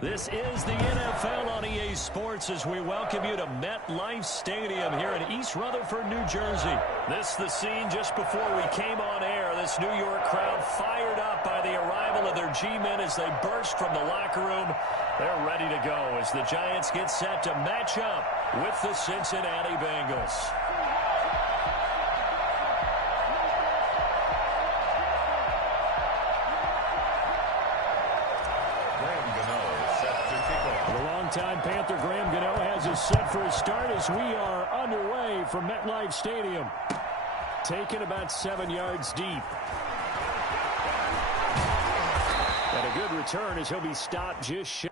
This is the NFL on EA Sports as we welcome you to MetLife Stadium here in East Rutherford, New Jersey. This is the scene just before we came on air. This New York crowd fired up by the arrival of their G-men as they burst from the locker room. They're ready to go as the Giants get set to match up with the Cincinnati Bengals. Time Panther Graham Gano has us set for a start as we are underway from MetLife Stadium. Taken about 7 yards deep. And a good return as he'll be stopped just shy.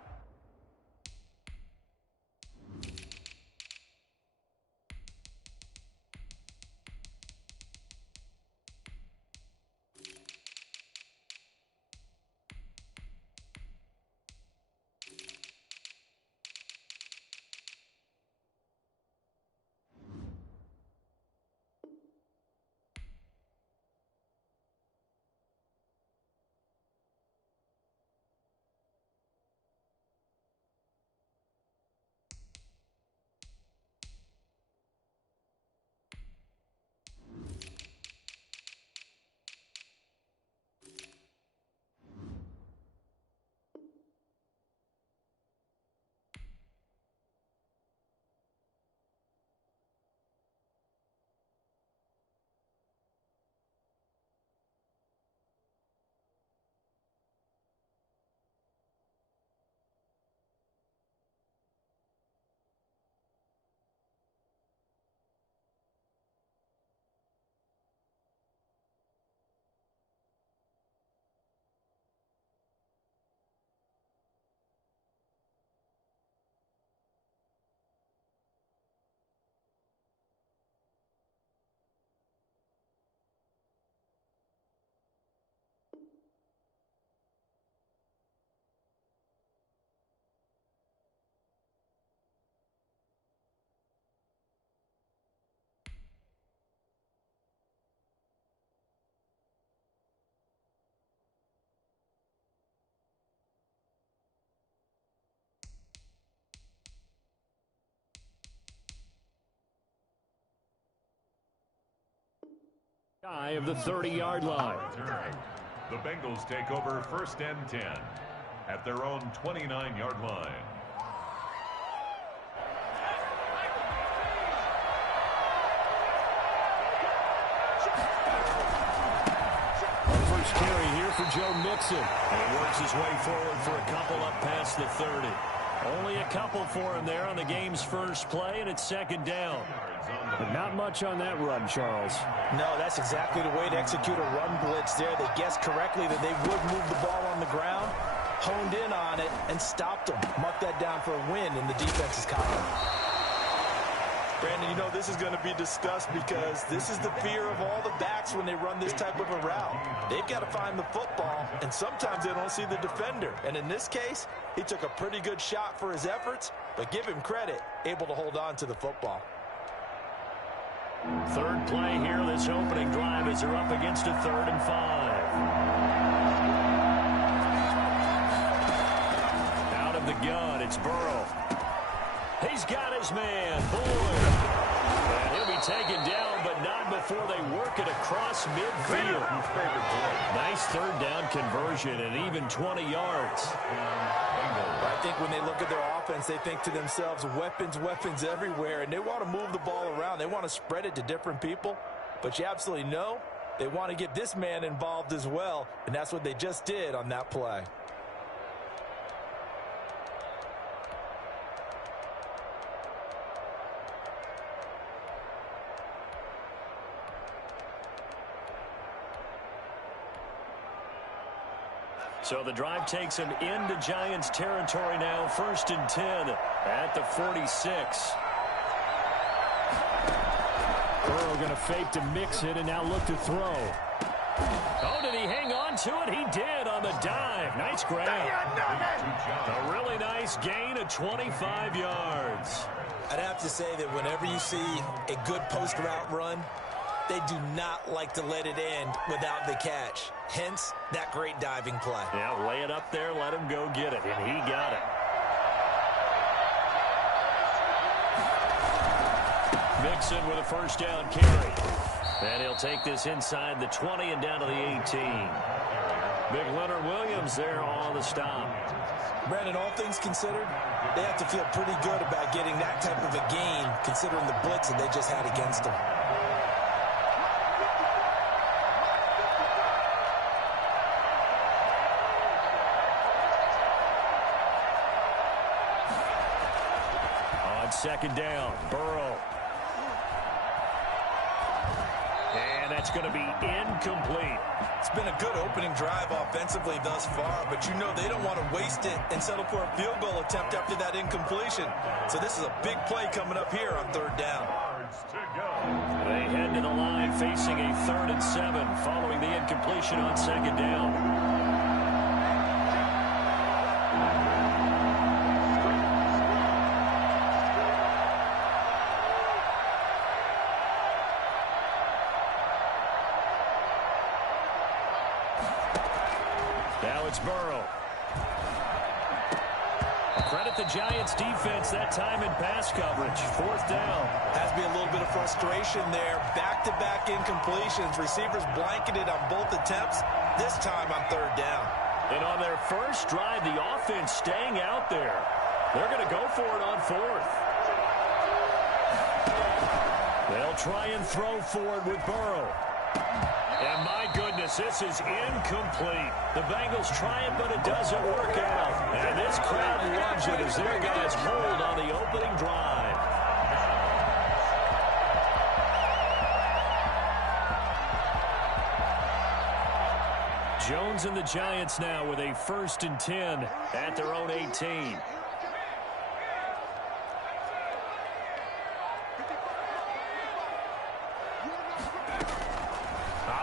Shy of the 30-yard line. The Bengals take over 1st and 10 at their own 29-yard line. First carry here for Joe Mixon. And he works his way forward for a couple up past the 30. Only a couple for him there on the game's first play, and it's 2nd down. But not much on that run, Charles. No, that's exactly the way to execute a run blitz there. They guessed correctly that they would move the ball on the ground, honed in on it, and stopped them. Mark that down for a win in the defense's column. Brandon, you know this is going to be discussed because this is the fear of all the backs when they run this type of a route. They've got to find the football, and sometimes they don't see the defender. And in this case, he took a pretty good shot for his efforts, but give him credit, able to hold on to the football. Third play here, this opening drive as they're up against a 3rd and 5. Out of the gun, it's Burrow. He's got his man, Boyd. And he'll be taken down, but not before they work it across midfield. Nice 3rd down conversion and even 20 yards. I think when they look at their offense, they think to themselves, weapons, weapons everywhere, and they want to move the ball around. They want to spread it to different people, but you absolutely know they want to get this man involved as well, and that's what they just did on that play. So the drive takes him into Giants territory now. 1st and 10 at the 46. Burrow going to fake to mix it and now look to throw. Oh, did he hang on to it? He did on the dive. Nice grab. A really nice gain of 25 yards. I'd have to say that whenever you see a good post route run, they do not like to let it end without the catch. Hence, that great diving play. Yeah, lay it up there, let him go get it, and he got it. Mixon with a first down carry. And he'll take this inside the 20 and down to the 18. Big Leonard Williams there on the stop. Brandon, all things considered, they have to feel pretty good about getting that type of a gain, considering the blitz that they just had against them. On second down, Burrow. And that's going to be incomplete. It's been a good opening drive offensively thus far, but you know they don't want to waste it and settle for a field goal attempt after that incompletion. So this is a big play coming up here on third down. They head to the line facing a 3rd and 7 following the incompletion on second down. Now it's Burrow. Credit the Giants defense that time in pass coverage. 4th down. Has to be a little bit of frustration there. Back-to-back incompletions. Receivers blanketed on both attempts. This time on third down. And on their first drive, the offense staying out there. They're going to go for it on 4th. They'll try and throw forward with Burrow. And my goodness, this is incomplete. The Bengals try it, but it doesn't work out. And this crowd loves it as their guys hold on the opening drive. Jones and the Giants now with a 1st and 10 at their own 18.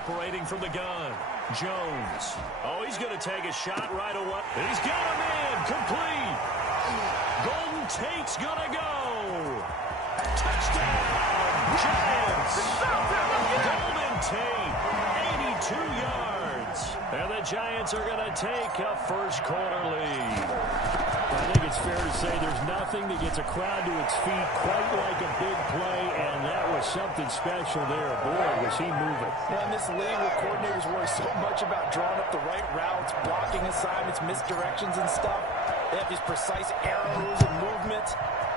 Operating from the gun, Jones. Oh, he's going to take a shot right away. He's got him in, complete. Golden Tate's going to go. Touchdown, Giants. Golden Tate, 82 yards. And the Giants are going to take a first-quarter lead. I think it's fair to say there's nothing that gets a crowd to its feet quite like a big play, and that was something special there. Boy, was he moving. In this league where coordinators worry so much about drawing up the right routes, blocking assignments, misdirections and stuff, they have these precise arrows and movements.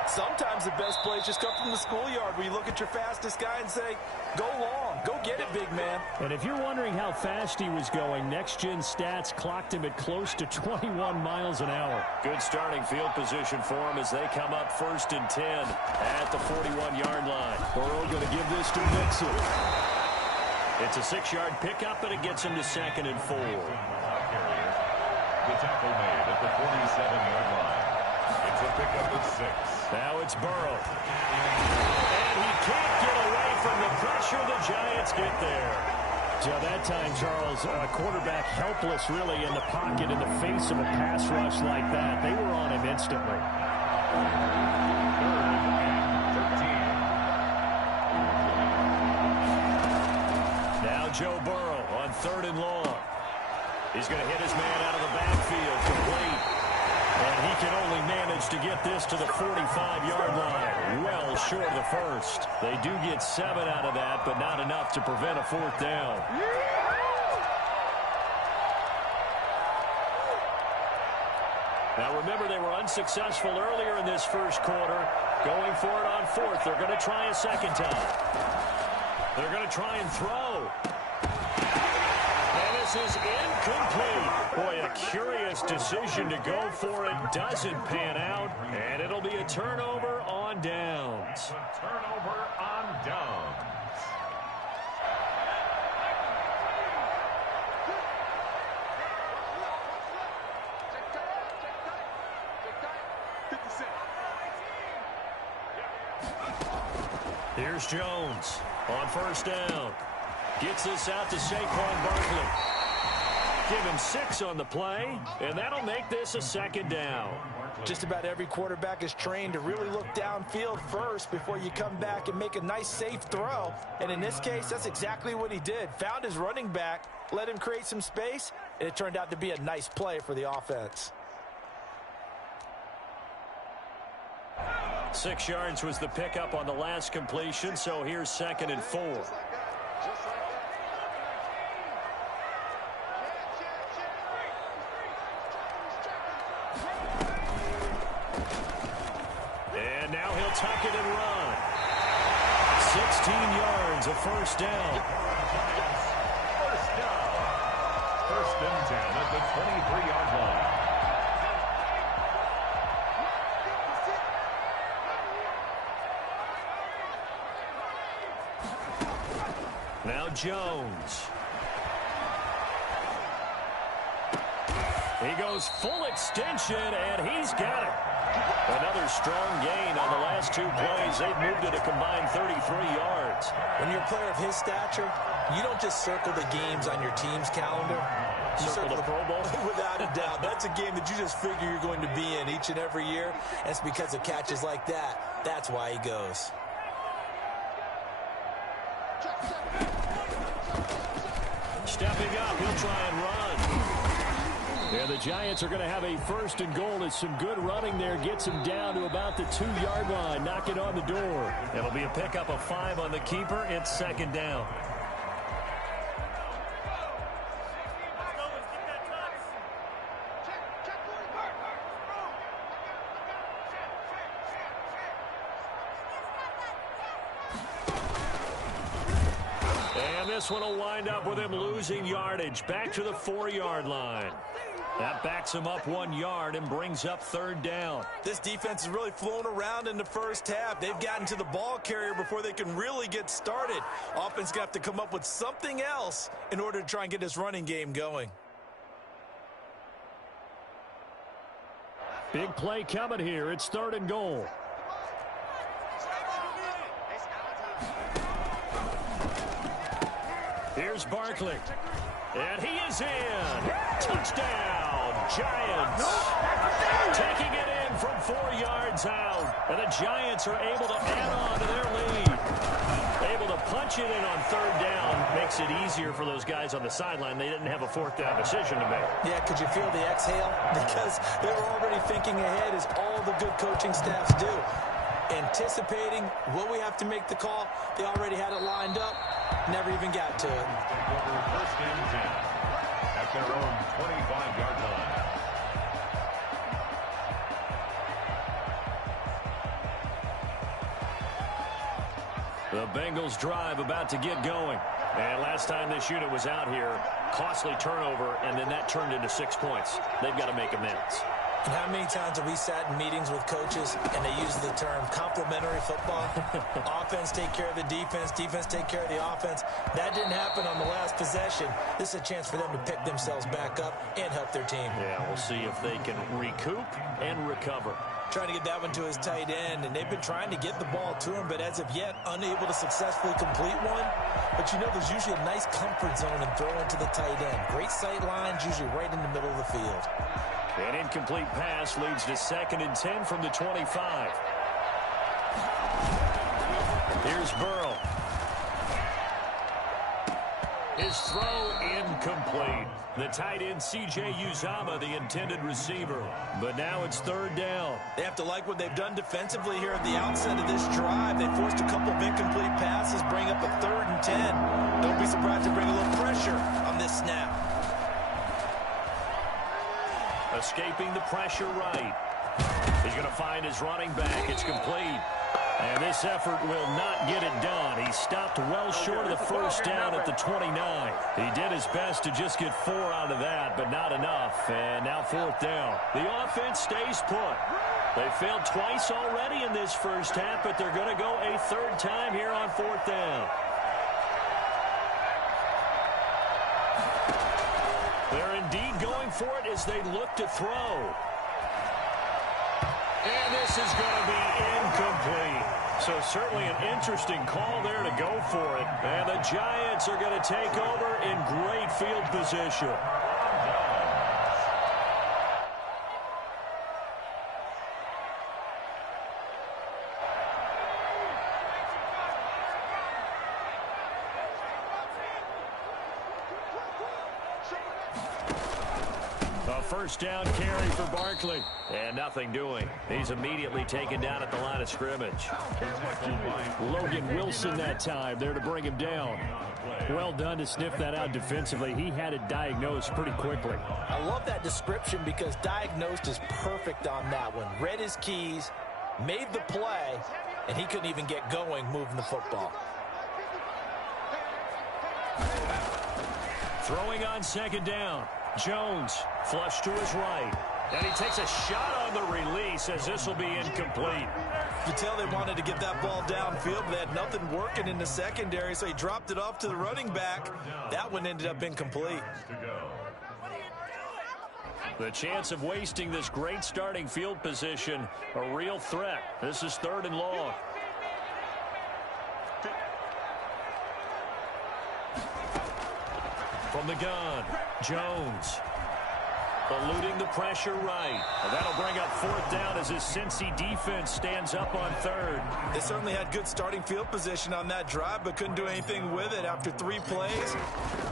Sometimes the best plays just come from the schoolyard where you look at your fastest guy and say, go long, go get it, big man. And if you're wondering how fast he was going, next-gen stats clocked him at close to 21 miles an hour. Good starting field position for him as they come up 1st and 10 at the 41-yard line. Burrow going to give this to Mixon. It's a 6-yard pickup, and it gets him to 2nd and 4. The tackle made at the 47-yard line. It's a pickup of 6. Now it's Burrow. And he can't get away from the pressure. The Giants get there. So that time, Charles, quarterback helpless really in the pocket in the face of a pass rush like that. They were on him instantly. 3rd and 13. Now Joe Burrow on 3rd and long. He's going to hit his man out of the backfield, complete. And he can only manage to get this to the 45-yard line. Well short of the first. They do get 7 out of that, but not enough to prevent a 4th down. Now remember, they were unsuccessful earlier in this first quarter. Going for it on 4th. They're going to try a second time. They're going to try and throw. This is incomplete. Boy, a curious decision to go for it. Doesn't pan out, and it'll be a turnover on downs. A turnover on downs. Here's Jones on 1st down. Gets this out to Saquon Barkley. Give him 6 on the play, and that'll make this a 2nd down. Just about every quarterback is trained to really look downfield first before you come back and make a nice, safe throw. And in this case, that's exactly what he did. Found his running back, let him create some space, and it turned out to be a nice play for the offense. 6 yards was the pickup on the last completion, so here's 2nd and 4. And now he'll tuck it and run. 16 yards, a first down. First down. 1st and 10 at the 23-yard line. Now Jones. He goes full extension, and he's got it. Another strong gain on the last 2 plays. They've moved it a combined 33 yards. When you're a player of his stature, you don't just circle the games on your team's calendar. You Circle the Pro Bowl? Without a doubt. That's a game that you just figure you're going to be in each and every year. And it's because of catches like that. That's why he goes. Stepping up, he'll try and run. Yeah, the Giants are going to have a 1st and goal. As some good running there gets him down to about the 2-yard line. Knock it on the door. It'll be a pickup of 5 on the keeper. It's 2nd down. And this one will wind up with him losing yardage. Back to the 4-yard line. That backs him up 1 yard and brings up 3rd down. This defense has really flown around in the first half. They've gotten to the ball carrier before they can really get started. Offense got to come up with something else in order to try and get this running game going. Big play coming here. It's 3rd and goal. Here's Barkley. And he is in. Touchdown, Giants. Taking it in from 4 yards out. And the Giants are able to add on to their lead. Able to punch it in on 3rd down. Makes it easier for those guys on the sideline. They didn't have a 4th down decision to make. Yeah, could you feel the exhale? Because they were already thinking ahead, as all the good coaching staffs do. Anticipating, will we have to make the call? They already had it lined up. Never even got to it. First and 10 at their own 25-yard line. The Bengals drive about to get going. And last time this unit was out here, costly turnover, and then that turned into 6 points. They've got to make amends. And how many times have we sat in meetings with coaches and they use the term complementary football? Offense take care of the defense, defense take care of the offense. That didn't happen on the last possession. This is a chance for them to pick themselves back up and help their team. Yeah, we'll see if they can recoup and recover. Trying to get that one to his tight end, and they've been trying to get the ball to him, but as of yet, unable to successfully complete one. But you know, there's usually a nice comfort zone in throwing to the tight end. Great sight lines, usually right in the middle of the field. An incomplete pass leads to 2nd and 10 from the 25. Here's Burrow. His throw incomplete. The tight end, C.J. Uzama, the intended receiver. But now it's 3rd down. They have to like what they've done defensively here at the outset of this drive. They forced a couple of incomplete passes, bring up a 3rd and 10. Don't be surprised to bring a little pressure on this snap. Escaping the pressure right. He's going to find his running back. It's complete. And this effort will not get it done. He stopped well short of the 1st down at the 29. He did his best to just get 4 out of that, but not enough. And now 4th down. The offense stays put. They failed twice already in this first half, but they're going to go a 3rd time here on 4th down. They're indeed going for it as they look to throw. And this is going to be incomplete. So certainly an interesting call there to go for it. And the Giants are going to take over in great field position. A first down carry for Barkley. And nothing doing. He's immediately taken down at the line of scrimmage. Logan Wilson that time there to bring him down. Well done to sniff that out defensively. He had it diagnosed pretty quickly. I love that description because diagnosed is perfect on that one. Read his keys, made the play, and he couldn't even get going moving the football. Throwing on second down. Jones flush to his right. And he takes a shot on the release as this will be incomplete. You tell they wanted to get that ball downfield, but they had nothing working in the secondary, so he dropped it off to the running back. That one ended up incomplete. The chance of wasting this great starting field position, a real threat. This is 3rd and long. From the gun, Jones. Eluding the pressure right. And that'll bring up 4th down as his Cincy defense stands up on 3rd. They certainly had good starting field position on that drive, but couldn't do anything with it after 3 plays.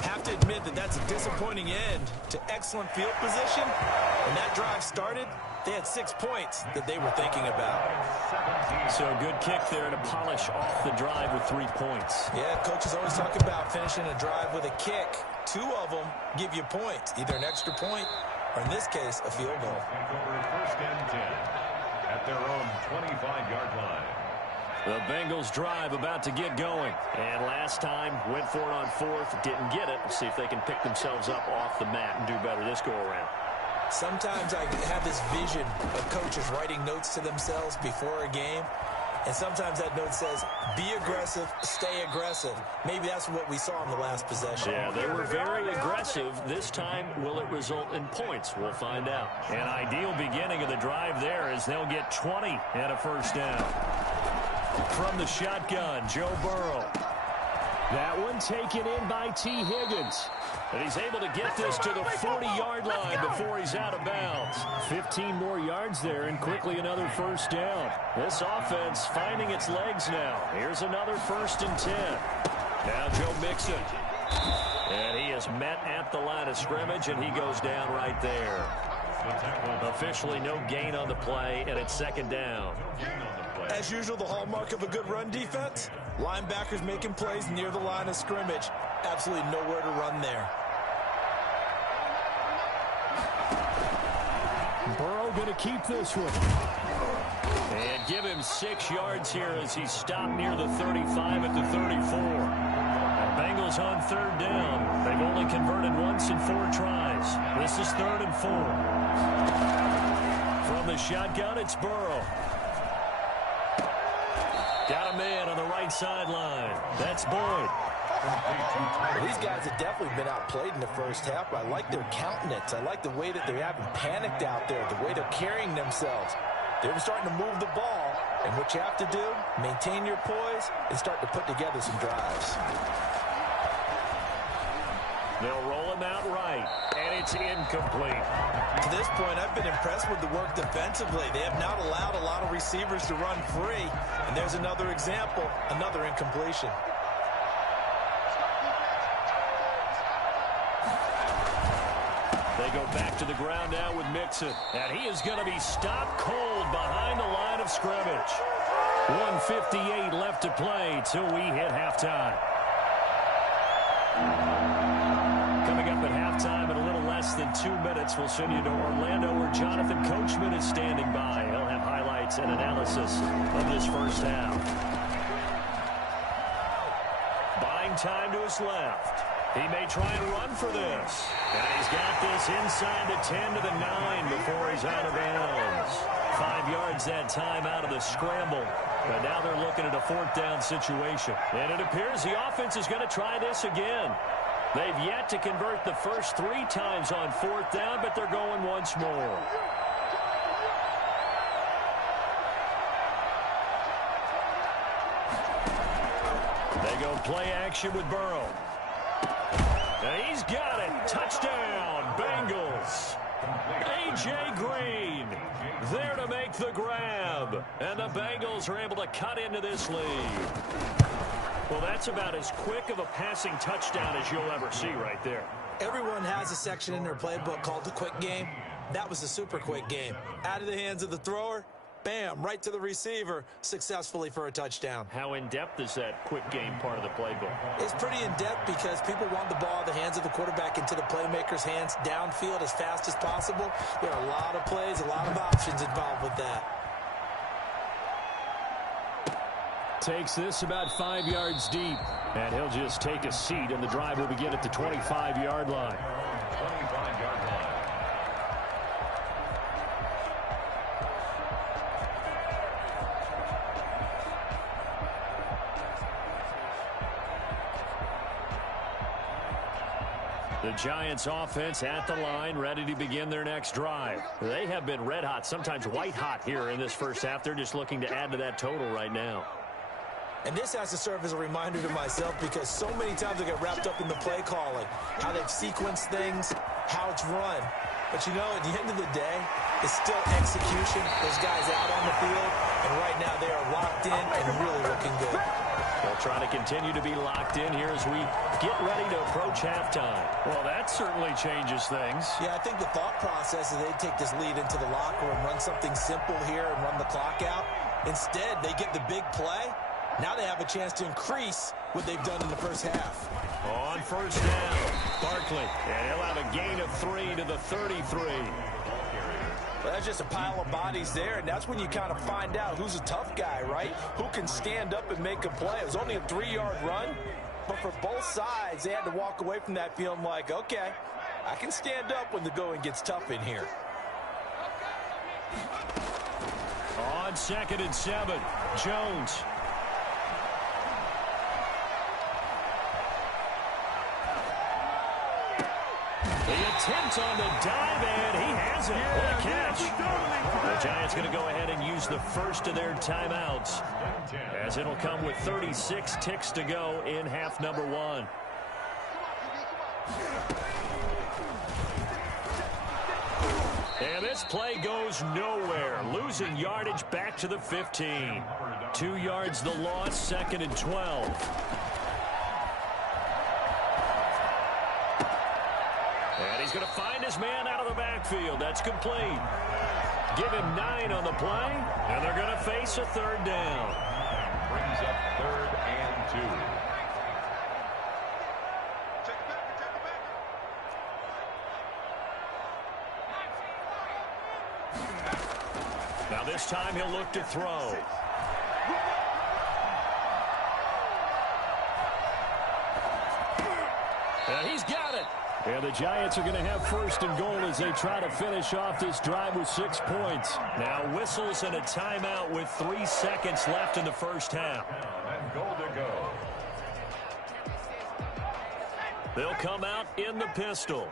Have to admit that that's a disappointing end to excellent field position. When that drive started, they had 6 points that they were thinking about. So a good kick there to polish off the drive with 3 points. Yeah, coaches always talk about finishing a drive with a kick. 2 of them give you points, either an extra point or in this case, a field goal. First and 10 at their own 25-yard line. The Bengals drive about to get going. And last time, went for it on 4th, didn't get it. We'll see if they can pick themselves up off the mat and do better this go-around. Sometimes I have this vision of coaches writing notes to themselves before a game. And sometimes that note says, be aggressive, stay aggressive. Maybe that's what we saw in the last possession. Yeah, they were very aggressive. This time, will it result in points? We'll find out. An ideal beginning of the drive there as they'll get 20 and a first down. From the shotgun, Joe Burrow. That one taken in by T. Higgins. And he's able to get this to the 40-yard line before he's out of bounds. 15 more yards there and quickly another first down. This offense finding its legs now. Here's another 1st and 10. Now Joe Mixon. And he is met at the line of scrimmage, and he goes down right there. Officially no gain on the play, and it's 2nd down. As usual, the hallmark of a good run defense, linebackers making plays near the line of scrimmage. Absolutely nowhere to run there. Burrow going to keep this one. And give him 6 yards here as he's stopped near the 35 at the 34. The Bengals on 3rd down. They've only converted once in 4 tries. This is 3rd and 4. From the shotgun, it's Burrow. Got a man on the right sideline. That's Boyd. Well, these guys have definitely been outplayed in the first half, but I like their countenance. I like the way that they haven't panicked out there, the way they're carrying themselves. They're starting to move the ball, and what you have to do, maintain your poise and start to put together some drives. They'll roll him out right, and it's incomplete. To this point, I've been impressed with the work defensively. They have not allowed a lot of receivers to run free, and there's another example, another incompletion. They go back to the ground now with Mixon, and he is going to be stopped cold behind the line of scrimmage. 1:58 left to play till we hit halftime. Coming up at halftime in a little less than 2 minutes, we'll send you to Orlando where Jonathan Coachman is standing by. He'll have highlights and analysis of this first half. Buying time to his left. He may try and run for this. And he's got this inside the 10 to the 9 before he's out of bounds. 5 yards that time out of the scramble. But now they're looking at a 4th down situation. And it appears the offense is going to try this again. They've yet to convert the first 3 times on 4th down, but they're going once more. They go play action with Burrow. And he's got it. Touchdown, Bengals. A.J. Green there to make the grab. And the Bengals are able to cut into this lead. Well, that's about as quick of a passing touchdown as you'll ever see right there. Everyone has a section in their playbook called the quick game. That was the super quick game. Out of the hands of the thrower, bam, right to the receiver, successfully for a touchdown. How in-depth is that quick game part of the playbook? It's pretty in-depth because people want the ball in the hands of the quarterback into the playmaker's hands downfield as fast as possible. There are a lot of plays, a lot of options involved with that. Takes this about 5 yards deep, and he'll just take a seat, and the drive will begin at the 25-yard line. 25-yard line. The Giants offense at the line, ready to begin their next drive. They have been red hot, sometimes white hot here in this first half. They're just looking to add to that total right now. And this has to serve as a reminder to myself because so many times I get wrapped up in the play calling, how they've sequenced things, how it's run. But, you know, at the end of the day, it's still execution. Those guys out on the field, and right now they are locked in and really looking good. They'll try to continue to be locked in here as we get ready to approach halftime. Well, that certainly changes things. Yeah, I think the thought process is they take this lead into the locker room, run something simple here and run the clock out. Instead, they get the big play. Now they have a chance to increase what they've done in the first half. On first down, Barkley. And he'll have a gain of 3 to the 33. Well, that's just a pile of bodies there, and that's when you kind of find out who's a tough guy, right? Who can stand up and make a play. It was only a 3-yard run, but for both sides, they had to walk away from that feeling like, okay, I can stand up when the going gets tough in here. On 2nd and 7, Jones. The attempt on the dive, and he has it. What a catch. The Giants going to go ahead and use the first of their timeouts, as it'll come with 36 ticks to go in half number 1. And this play goes nowhere. Losing yardage back to the 15. 2 yards the loss, 2nd and 12. And he's going to find his man out of the backfield. That's complete. Give him 9 on the play, and they're going to face a 3rd down. Brings up 3rd and 2. Now this time he'll look to throw. And he's got it. And the Giants are going to have 1st and goal as they try to finish off this drive with 6 points. Now whistles and a timeout with 3 seconds left in the first half. And goal to go. They'll come out in the pistol.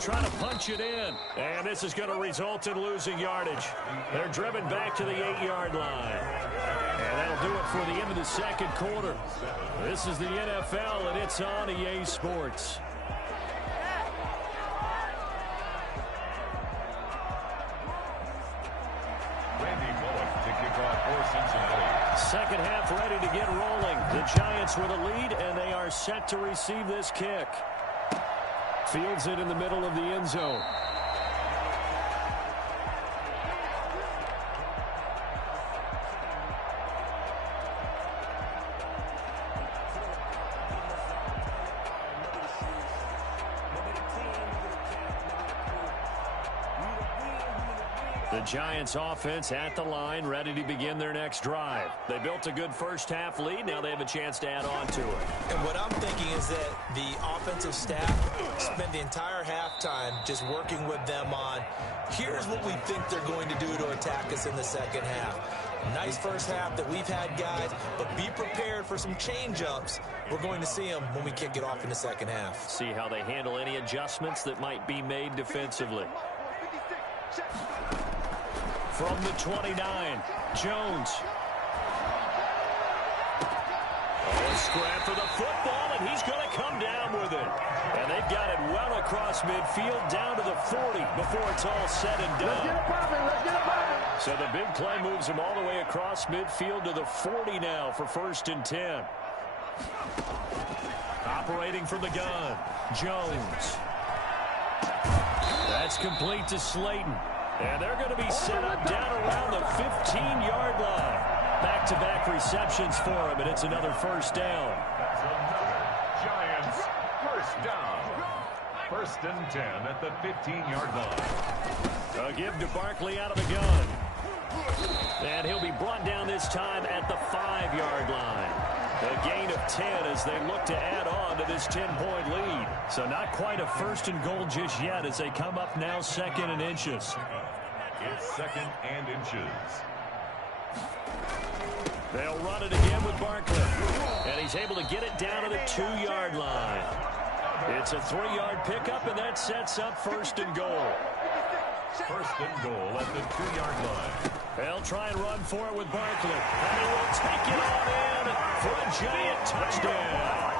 Trying to punch it in, and this is going to result in losing yardage. They're driven back to the 8-yard line, and that'll do it for the end of the 2nd quarter. This is the NFL, and it's on EA Sports. Randy Bullock to kick off for Cincinnati. Second half ready to get rolling. The Giants with a lead, and they are set to receive this kick. Fields it in the middle of the end zone. The Giants offense at the line, ready to begin their next drive. They built a good first half lead. Now they have a chance to add on to it. And what I'm thinking is that the offensive staff spent the entire halftime just working with them on, here's what we think they're going to do to attack us in the second half. Nice first half that we've had, guys, but be prepared for some change-ups. We're going to see them when we kick it off in the second half. See how they handle any adjustments that might be made defensively. From the 29, Jones. Oh, scrap for the football, and he's going to come down with it. And they've got it well across midfield down to the 40 before it's all said and done. Let's get it popping. Let's get it popping. So the big play moves him all the way across midfield to the 40 now for 1st and 10. Operating from the gun, Jones. That's complete to Slayton. And they're going to be set up down around the 15-yard line. Back-to-back receptions for him, and it's another 1st down. That's another Giants 1st down. 1st and 10 at the 15-yard line. A give to Barkley out of the gun. And he'll be brought down this time at the 5-yard line. A gain of 10 as they look to add on to this 10-point lead. So not quite a 1st and goal just yet as they come up now 2nd and inches. It's 2nd and inches. They'll run it again with Barkley. And he's able to get it down to the 2-yard line. It's a 3-yard pickup, and that sets up 1st and goal. 1st and goal at the 2-yard line. They'll try and run for it with Barkley. And he will take it on in for a giant touchdown.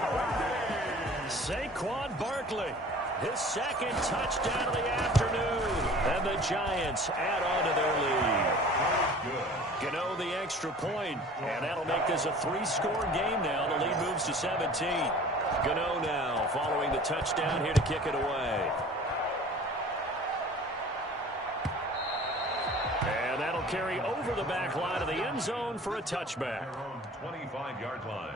Saquon Barkley, his 2nd touchdown of the afternoon. And the Giants add on to their lead. Good. Gano the extra point, and that'll make this a 3-score game now. The lead moves to 17. Gano now following the touchdown here to kick it away. And that'll carry over the back line of the end zone for a touchback. 25-yard line.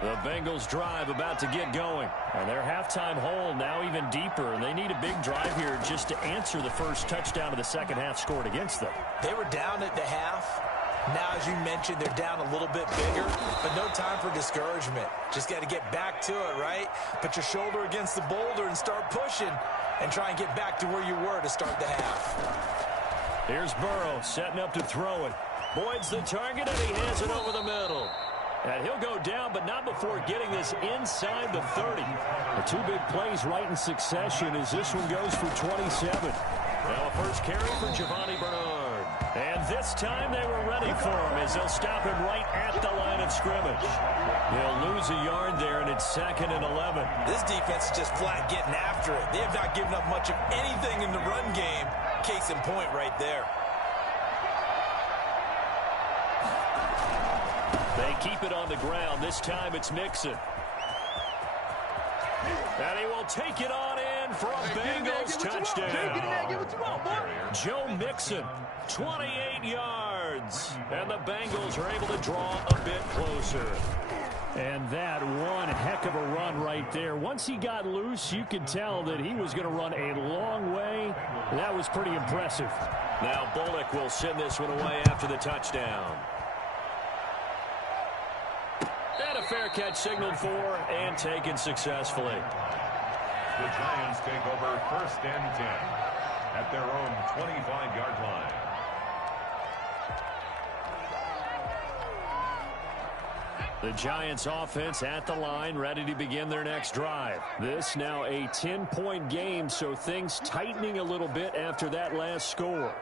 The Bengals drive about to get going. And their halftime hole now even deeper. And they need a big drive here just to answer the first touchdown of the second half scored against them. They were down at the half. Now, as you mentioned, they're down a little bit bigger, but no time for discouragement. Just got to get back to it, right? Put your shoulder against the boulder and start pushing and try and get back to where you were to start the half. Here's Burrow setting up to throw it. Boyd's the target, and he has it over the middle. And he'll go down, but not before getting this inside the 30. The 2 big plays right in succession as this one goes for 27. Now a first carry for Giovanni Bernard. And this time they were ready for him as they'll stop him right at the line of scrimmage. They'll lose a yard there, and it's 2nd and 11. This defense is just flat getting after it. They have not given up much of anything in the run game. Case in point right there. They keep it on the ground. This time it's Mixon. And he will take it on in for a Bengals touchdown. Joe Mixon, 28 yards. And the Bengals are able to draw a bit closer. And that one heck of a run right there. Once he got loose, you could tell that he was going to run a long way. That was pretty impressive. Now Bullock will send this one away after the touchdown. And a fair catch signaled for and taken successfully. The Giants take over 1st and 10 at their own 25-yard line. The Giants offense at the line, ready to begin their next drive. This now a 10-point game, so things tightening a little bit after that last score.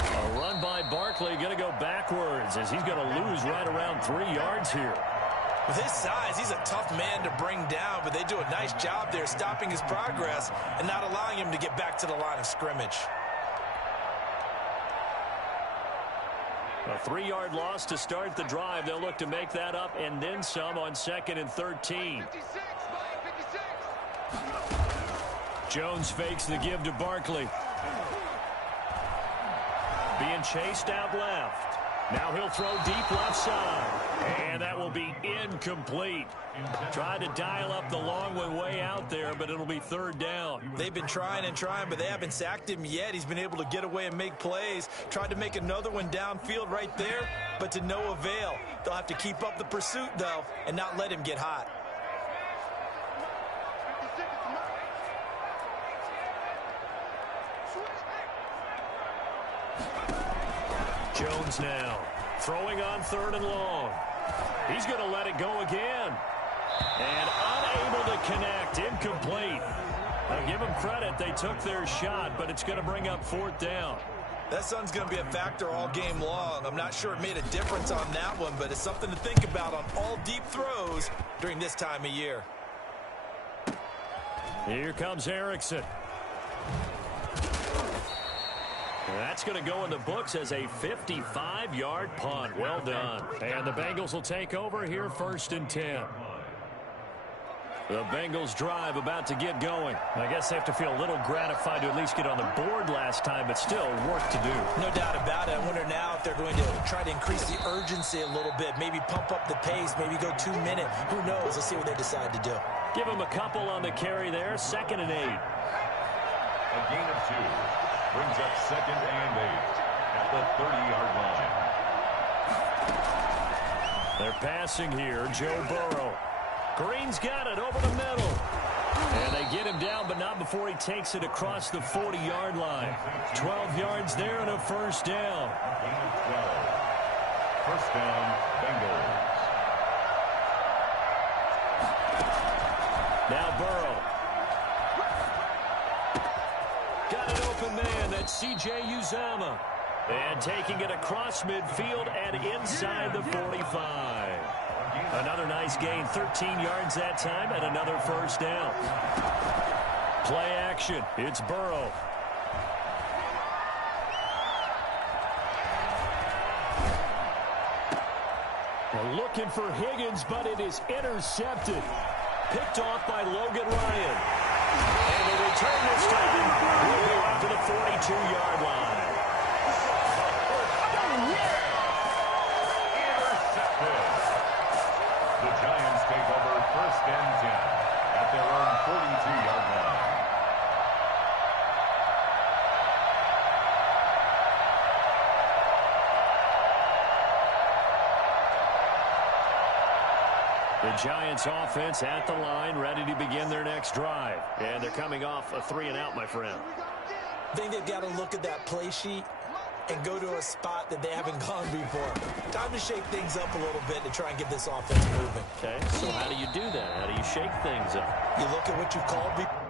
A run by Barkley going to go backwards as he's going to lose right around 3 yards here. With his size, he's a tough man to bring down, but they do a nice job there stopping his progress and not allowing him to get back to the line of scrimmage. A 3-yard loss to start the drive. They'll look to make that up and then some on 2nd and 13. Jones fakes the give to Barkley. Being chased out left. Now he'll throw deep left side. And that will be incomplete. Tried to dial up the long one way out there, but it'll be 3rd down. They've been trying and trying, but they haven't sacked him yet. He's been able to get away and make plays. Tried to make another one downfield right there, but to no avail. They'll have to keep up the pursuit, though, and not let him get hot. Jones now Throwing on 3rd and long. He's going to let it go again. And unable to connect. Incomplete. I'll give them credit. They took their shot, but it's going to bring up 4th down. That sun's going to be a factor all game long. I'm not sure it made a difference on that one, but it's something to think about on all deep throws during this time of year. Here comes Erickson. That's going to go in the books as a 55-yard punt. Well done. And the Bengals will take over here 1st and 10. The Bengals drive about to get going. I guess they have to feel a little gratified to at least get on the board last time, but still work to do. No doubt about it. I wonder now if they're going to try to increase the urgency a little bit, maybe pump up the pace, maybe go 2-minute. Who knows? Let's see what they decide to do. Give them a couple on the carry there. 2nd and 8. A gain of 2 brings up 2nd and 8 at the 30-yard line. They're passing here. Joe Burrow. Green's got it over the middle. And they get him down, but not before he takes it across the 40-yard line. 12 yards there and a 1st down. Gain of 12. 1st down, Bengals. Now Burrow. Got an open man. That's C.J. Uzomah. And taking it across midfield and inside the 45. Another nice gain, 13 yards that time, and another 1st down. Play action. It's Burrow. We're looking for Higgins, but it is intercepted. Picked off by Logan Ryan. And the return this time will go out to the 42-yard line. The Giants take over 1st and 10 at their own 42-yard line. The Giants offense at the line, ready to begin their next drive. And they're coming off a 3-and-out, my friend. I think they've got to look at that play sheet and go to a spot that they haven't gone before. Time to shake things up a little bit to try and get this offense moving. Okay, so how do you do that? How do you shake things up? You look at what you've called before.